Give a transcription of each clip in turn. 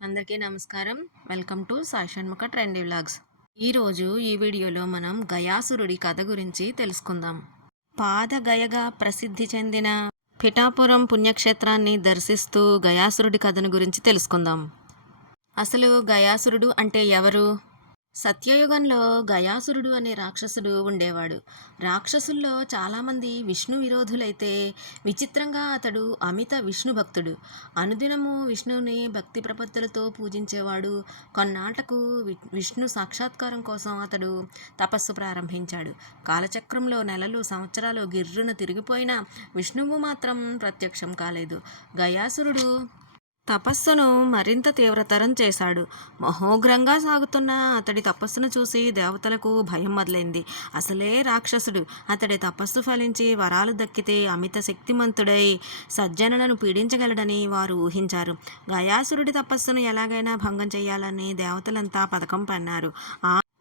అందరికీ నమస్కారం. Welcome to Sai Shanmukha trendy vlogs. ఈరోజు ఈ వీడియోలో మనం గయాసురుడి కథ గురించి తెలుసుకుందాం. పాదగయగా ప్రసిద్ధి చెందిన పిఠాపురం పుణ్యక్షేత్రాన్ని దర్శిస్తూ గయాసురుడి కథను గురించి తెలుసుకుందాం. అసలు గయాసురుడు అంటే ఎవరు? సత్యయుగంలో గయాసురుడు అనే రాక్షసుడు ఉండేవాడు. రాక్షసుల్లో చాలామంది విష్ణు విరోధులైతే విచిత్రంగా అతడు అమిత విష్ణు భక్తుడు. అనుదినము విష్ణువుని భక్తి ప్రపత్తులతో పూజించేవాడు. కొన్నాళ్లకు విష్ణు సాక్షాత్కారం కోసం అతడు తపస్సు ప్రారంభించాడు. కాలచక్రంలో నెలలు సంవత్సరాలు గిర్రున తిరిగిపోయినా విష్ణువు మాత్రం ప్రత్యక్షం కాలేదు. గయాసురుడు తపస్సును మరింత తీవ్రతరం చేశాడు. మహోగ్రంగా సాగుతున్న అతడి తపస్సును చూసి దేవతలకు భయం మొదలైంది. అసలే రాక్షసుడు. అతడి తపస్సు ఫలించి వరాలు దక్కితే అమిత శక్తిమంతుడై సజ్జనులను పీడించగలడని వారు ఊహించారు. గయాసురుడి తపస్సును ఎలాగైనా భంగం చేయాలని దేవతలంతా పథకం పన్నారు.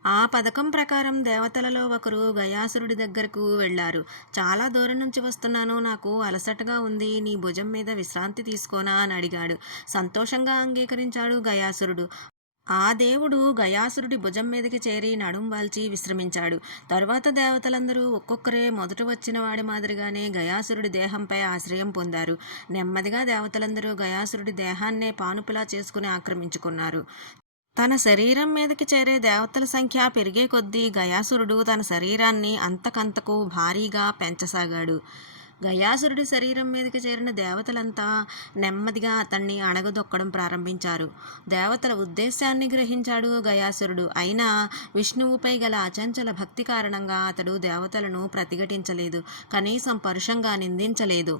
ఆ పథకం ప్రకారం దేవతలలో ఒకరు గయాసురుడి దగ్గరకు వెళ్ళారు. చాలా దూరం నుంచి వస్తున్నాను, నాకు అలసటగా ఉంది, నీ భుజం మీద విశ్రాంతి తీసుకోనా అని అడిగాడు. సంతోషంగా అంగీకరించాడు గయాసురుడు. ఆ దేవుడు గయాసురుడి భుజం మీదకి చేరి నడుం వాల్చి విశ్రమించాడు. తరువాత దేవతలందరూ ఒక్కొక్కరే మొదట వచ్చిన వాడి మాదిరిగానే గయాసురుడి దేహంపై ఆశ్రయం పొందారు. నెమ్మదిగా దేవతలందరూ గయాసురుడి దేహాన్నే పానుపులా చేసుకుని ఆక్రమించుకున్నారు. తన శరీరం మీదకి చేరే దేవతల సంఖ్య పెరిగే కొద్దీ గయాసురుడు తన శరీరాన్ని అంతకంతకు భారీగా పెంచసాగాడు. గయాసురుడి శరీరం మీదకి చేరిన దేవతలంతా నెమ్మదిగా అతన్ని అణగదొక్కడం ప్రారంభించారు. దేవతల ఉద్దేశాన్ని గ్రహించాడు గయాసురుడు. అయినా విష్ణువుపై గల అచంచల భక్తి కారణంగా అతడు దేవతలను ప్రతిఘటించలేదు, కనీసం పరుషంగా నిందించలేదు.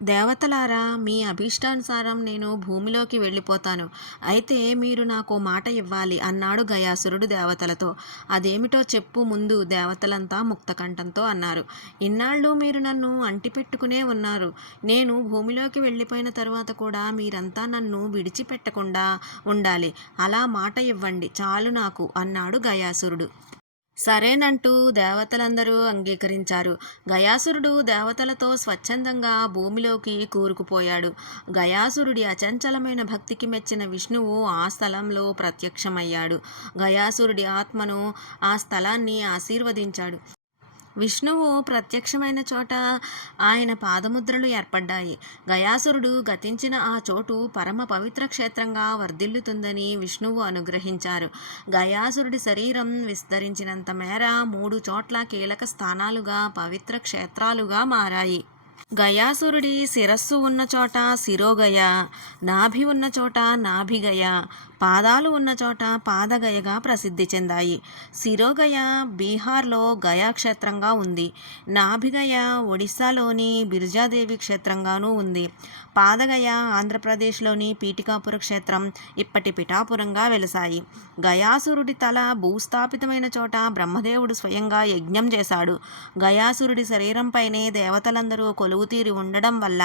దేవతలారా, మీ అభీష్టానుసారం నేను భూమిలోకి వెళ్ళిపోతాను. అయితే మీరు నాకు మాట ఇవ్వాలి అన్నాడు గయాసురుడు దేవతలతో. అదేమిటో చెప్పు ముందు, దేవతలంతా ముక్తకంఠంతో అన్నారు. ఇన్నాళ్ళు మీరు నన్ను అంటిపెట్టుకునే ఉన్నారు. నేను భూమిలోకి వెళ్ళిపోయిన తరువాత కూడా మీరంతా నన్ను విడిచిపెట్టకుండా ఉండాలి. అలా మాట ఇవ్వండి చాలు నాకు అన్నాడు గయాసురుడు. సరేనంటూ దేవతలందరూ అంగీకరించారు. గయాసురుడు దేవతలతో స్వచ్ఛందంగా భూమిలోకి కూరుకుపోయాడు. గయాసురుడి అచంచలమైన భక్తికి మెచ్చిన విష్ణువు ఆ స్థలంలో ప్రత్యక్షమయ్యాడు. గయాసురుడి ఆత్మను ఆ స్థలాన్ని ఆశీర్వదించాడు. విష్ణువు ప్రత్యక్షమైన చోట ఆయన పాదముద్రలు ఏర్పడ్డాయి. గయాసురుడు గతించిన ఆ చోటు పరమ పవిత్ర క్షేత్రంగా వర్ధిల్లుతుందని విష్ణువు అనుగ్రహించారు. గయాసురుడి శరీరం విస్తరించినంత మేర 3 చోట్ల కీలక స్థానాలుగా పవిత్ర క్షేత్రాలుగా మారాయి. గయాసురుడి శిరస్సు ఉన్న చోట శిరోగయ, నాభి ఉన్న చోట నాభిగయ, పాదాలు ఉన్న చోట పాదగయగా ప్రసిద్ధి చెందాయి. శిరోగయ బీహార్లో గయా క్షేత్రంగా ఉంది. నాభిగయ ఒడిశాలోని బిర్జాదేవి క్షేత్రంగానూ ఉంది. పాదగయ ఆంధ్రప్రదేశ్లోని పీఠికాపుర క్షేత్రం, ఇప్పటి పిఠాపురంగా వెలసాయి. గయాసురుడి తల భూస్థాపితమైన చోట బ్రహ్మదేవుడు స్వయంగా యజ్ఞం చేశాడు. గయాసురుడి శరీరంపైనే దేవతలందరూ కొలువుతీరి ఉండడం వల్ల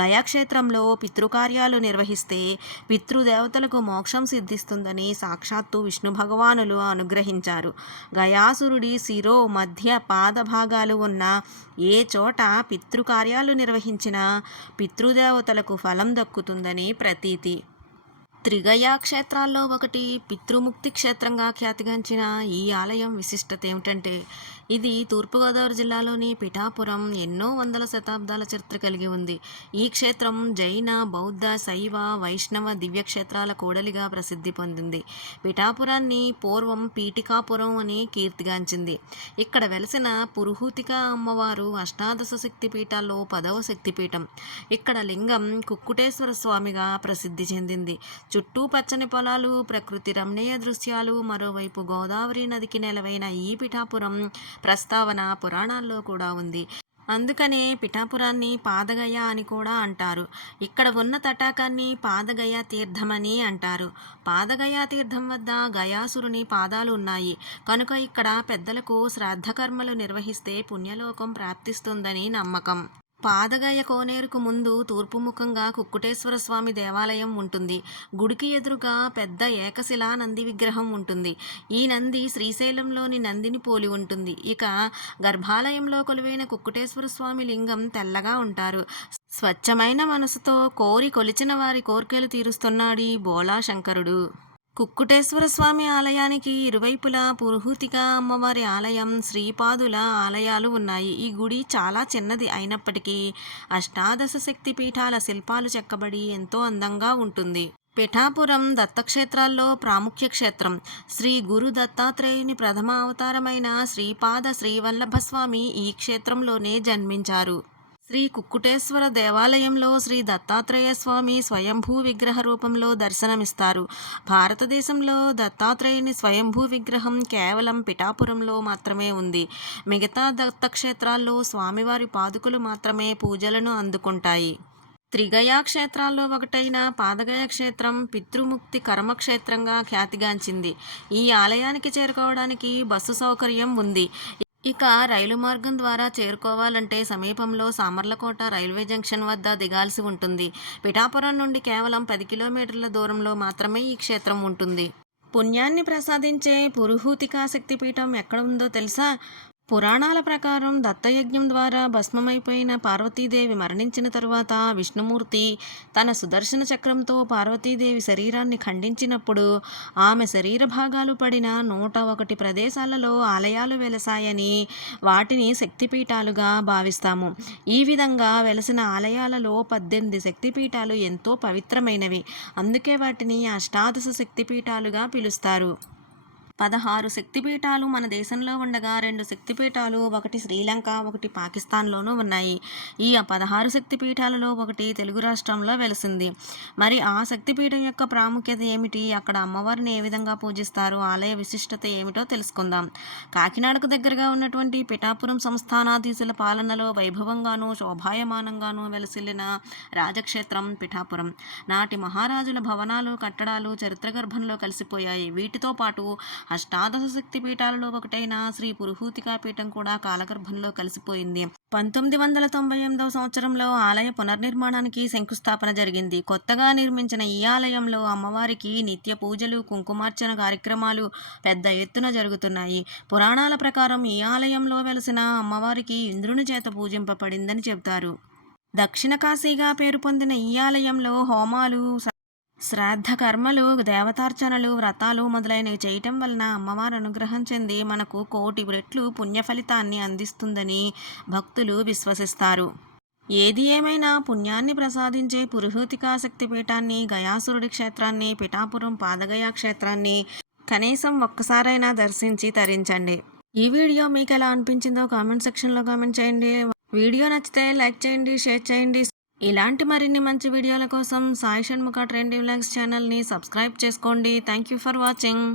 గయాక్షేత్రంలో పితృకార్యాలు నిర్వహిస్తే పితృదేవతలకు మోక్షం సిద్ధిస్తుందని సాక్షాత్తు విష్ణు భగవానులు అనుగ్రహించారు. గయాసురుడి శిరో మధ్య పాద భాగాలు ఉన్న ఏ చోట పితృకార్యాలు నిర్వహించినా పితృదేవతలకు ఫలం దక్కుతుందని ప్రతీతి. త్రిగయా క్షేత్రాల్లో ఒకటి పితృముక్తి క్షేత్రంగా ఖ్యాతిగాంచిన ఈ ఆలయం విశిష్టత ఏమిటంటే, ఇది తూర్పుగోదావరి జిల్లాలోని పిఠాపురం ఎన్నో వందల శతాబ్దాల చరిత్ర కలిగి ఉంది. ఈ క్షేత్రం జైన, బౌద్ధ, శైవ, వైష్ణవ దివ్యక్షేత్రాల కూడలిగా ప్రసిద్ధి పొందింది. పిఠాపురాన్ని పూర్వం పీఠికాపురం అని కీర్తిగాంచింది. ఇక్కడ వెలసిన పురుహూతిక అమ్మవారు అష్టాదశ శక్తిపీఠాల్లో 10వ శక్తిపీఠం. ఇక్కడ లింగం కుక్కుటేశ్వర స్వామిగా ప్రసిద్ధి చెందింది. చుట్టూ పచ్చని పొలాలు, ప్రకృతి రమణీయ దృశ్యాలు, మరోవైపు గోదావరి నదికి నెలవైన ఈ పిఠాపురం ప్రస్తావన పురాణాల్లో కూడా ఉంది. అందుకనే పిఠాపురాన్ని పాదగయ అని కూడా అంటారు. ఇక్కడ ఉన్న తటాకాన్ని పాదగయ తీర్థమని అంటారు. పాదగయ తీర్థం వద్ద గయాసురుని పాదాలు ఉన్నాయి కనుక ఇక్కడ పెద్దలకు శ్రాద్ధకర్మలు నిర్వహిస్తే పుణ్యలోకం ప్రాప్తిస్తుందని నమ్మకం. పాదగయ కోనేరుకు ముందు తూర్పు ముఖంగా కుక్కుటేశ్వర స్వామి దేవాలయం ఉంటుంది. గుడికి ఎదురుగా పెద్ద ఏకశిలా నంది విగ్రహం ఉంటుంది. ఈ నంది శ్రీశైలంలోని నందిని పోలి ఉంటుంది. ఇక గర్భాలయంలో కొలువైన కుక్కుటేశ్వర స్వామి లింగం తెల్లగా ఉంటారు. స్వచ్ఛమైన మనసుతో కోరి కొలిచిన వారి కోర్కెలు తీరుస్తున్నాడు ఈ బోళా శంకరుడు. కుక్కుటేశ్వర స్వామి ఆలయానికి ఇరువైపులా పురుహూతిక అమ్మవారి ఆలయం, శ్రీపాదుల ఆలయాలు ఉన్నాయి. ఈ గుడి చాలా చిన్నది అయినప్పటికీ అష్టాదశ శక్తి పీఠాల శిల్పాలు చెక్కబడి ఎంతో అందంగా ఉంటుంది. పిఠాపురం దత్తక్షేత్రాల్లో ప్రాముఖ్య క్షేత్రం. శ్రీ గురు దత్తాత్రేయుని ప్రథమ అవతారమైన శ్రీపాద శ్రీవల్లభస్వామి ఈ క్షేత్రంలోనే జన్మించారు. శ్రీ కుక్కుటేశ్వర దేవాలయంలో శ్రీ దత్తాత్రేయ స్వామి స్వయంభూ విగ్రహ రూపంలో దర్శనమిస్తారు. భారతదేశంలో దత్తాత్రేయుని స్వయంభూ విగ్రహం కేవలం పిఠాపురంలో మాత్రమే ఉంది. మిగతా దత్తక్షేత్రాల్లో స్వామివారి పాదుకలు మాత్రమే పూజలను అందుకుంటాయి. త్రిగయా క్షేత్రాల్లో ఒకటైన పాదగయ క్షేత్రం పితృముక్తి కర్మక్షేత్రంగా ఖ్యాతిగాంచింది. ఈ ఆలయానికి చేరుకోవడానికి బస్సు సౌకర్యం ఉంది. ఇక రైలు మార్గం ద్వారా చేరుకోవాలంటే సమీపంలో సామర్లకోట రైల్వే జంక్షన్ వద్ద దిగాల్సి ఉంటుంది. పిఠాపురం నుండి కేవలం 10 కిలోమీటర్ల దూరంలో మాత్రమే ఈ క్షేత్రం ఉంటుంది. పుణ్యాన్ని ప్రసాదించే పురుహూతికా శక్తిపీఠం ఎక్కడ ఉందో తెలుసా? పురాణాల ప్రకారం దత్తయజ్ఞం ద్వారా భస్మమైపోయిన పార్వతీదేవి మరణించిన తరువాత విష్ణుమూర్తి తన సుదర్శన చక్రంతో పార్వతీదేవి శరీరాన్ని ఖండించినప్పుడు ఆమె శరీర భాగాలు పడిన 101 ప్రదేశాలలో ఆలయాలు వెలసాయని వాటిని శక్తిపీఠాలుగా భావిస్తాము. ఈ విధంగా వెలసిన ఆలయాలలో 18 శక్తిపీఠాలు ఎంతో పవిత్రమైనవి. అందుకే వాటిని అష్టాదశ శక్తిపీఠాలుగా పిలుస్తారు. 16 శక్తిపీఠాలు మన దేశంలో ఉండగా 2 శక్తిపీఠాలు ఒకటి శ్రీలంక, ఒకటి పాకిస్తాన్లోనూ ఉన్నాయి. ఈ 16 శక్తిపీఠాలలో ఒకటి తెలుగు రాష్ట్రంలో వెలిసింది. మరి ఆ శక్తిపీఠం యొక్క ప్రాముఖ్యత ఏమిటి? అక్కడ అమ్మవారిని ఏ విధంగా పూజిస్తారు? ఆలయ విశిష్టత ఏమిటో తెలుసుకుందాం. కాకినాడకు దగ్గరగా ఉన్నటువంటి పిఠాపురం సంస్థానాధీశుల పాలనలో వైభవంగానూ శోభాయమానంగానూ వెలసిల్లిన రాజక్షేత్రం పిఠాపురం. నాటి మహారాజుల భవనాలు, కట్టడాలు చరిత్రగర్భంలో కలిసిపోయాయి. వీటితో పాటు అష్టాదశ శక్తి పీఠాలలో ఒకటైన శ్రీ పురుహూతికా పీఠం కూడా కాలగర్భంలో కలిసిపోయింది. 1998వ సంవత్సరంలో ఆలయ పునర్నిర్మాణానికి శంకుస్థాపన జరిగింది. కొత్తగా నిర్మించిన ఈ ఆలయంలో అమ్మవారికి నిత్య పూజలు, కుంకుమార్చన కార్యక్రమాలు పెద్ద ఎత్తున జరుగుతున్నాయి. పురాణాల ప్రకారం ఈ ఆలయంలో వెలసిన అమ్మవారికి ఇంద్రుని చేత పూజింపబడిందని చెబుతారు. దక్షిణ కాశీగా పేరు పొందిన ఈ ఆలయంలో హోమాలు, శ్రాద్ధ కర్మలు, దేవతార్చనలు, వ్రతాలు మొదలైనవి చేయటం వలన అమ్మవారి అనుగ్రహం చెంది మనకు 1,000 రెట్లు పుణ్య ఫలితాన్ని అందిస్తుందని భక్తులు విశ్వసిస్తారు. ఏది ఏమైనా పుణ్యాన్ని ప్రసాదించే పురుహూతికా శక్తిపీఠాన్ని, గయాసురుడి క్షేత్రాన్ని, పిఠాపురం పాదగయ క్షేత్రాన్ని కనీసం ఒక్కసారైనా దర్శించి తరించండి. ఈ వీడియో మీకు ఎలా అనిపించిందో కామెంట్ సెక్షన్లో కామెంట్ చేయండి. వీడియో నచ్చితే లైక్ చేయండి, షేర్ చేయండి. ఇలాంటి మరిన్ని మంచి వీడియోల కోసం సాయి షణ్ముఖ ట్రెండీ వ్లాగ్స్ ఛానల్ని సబ్స్క్రైబ్ చేసుకోండి. Thank you for watching.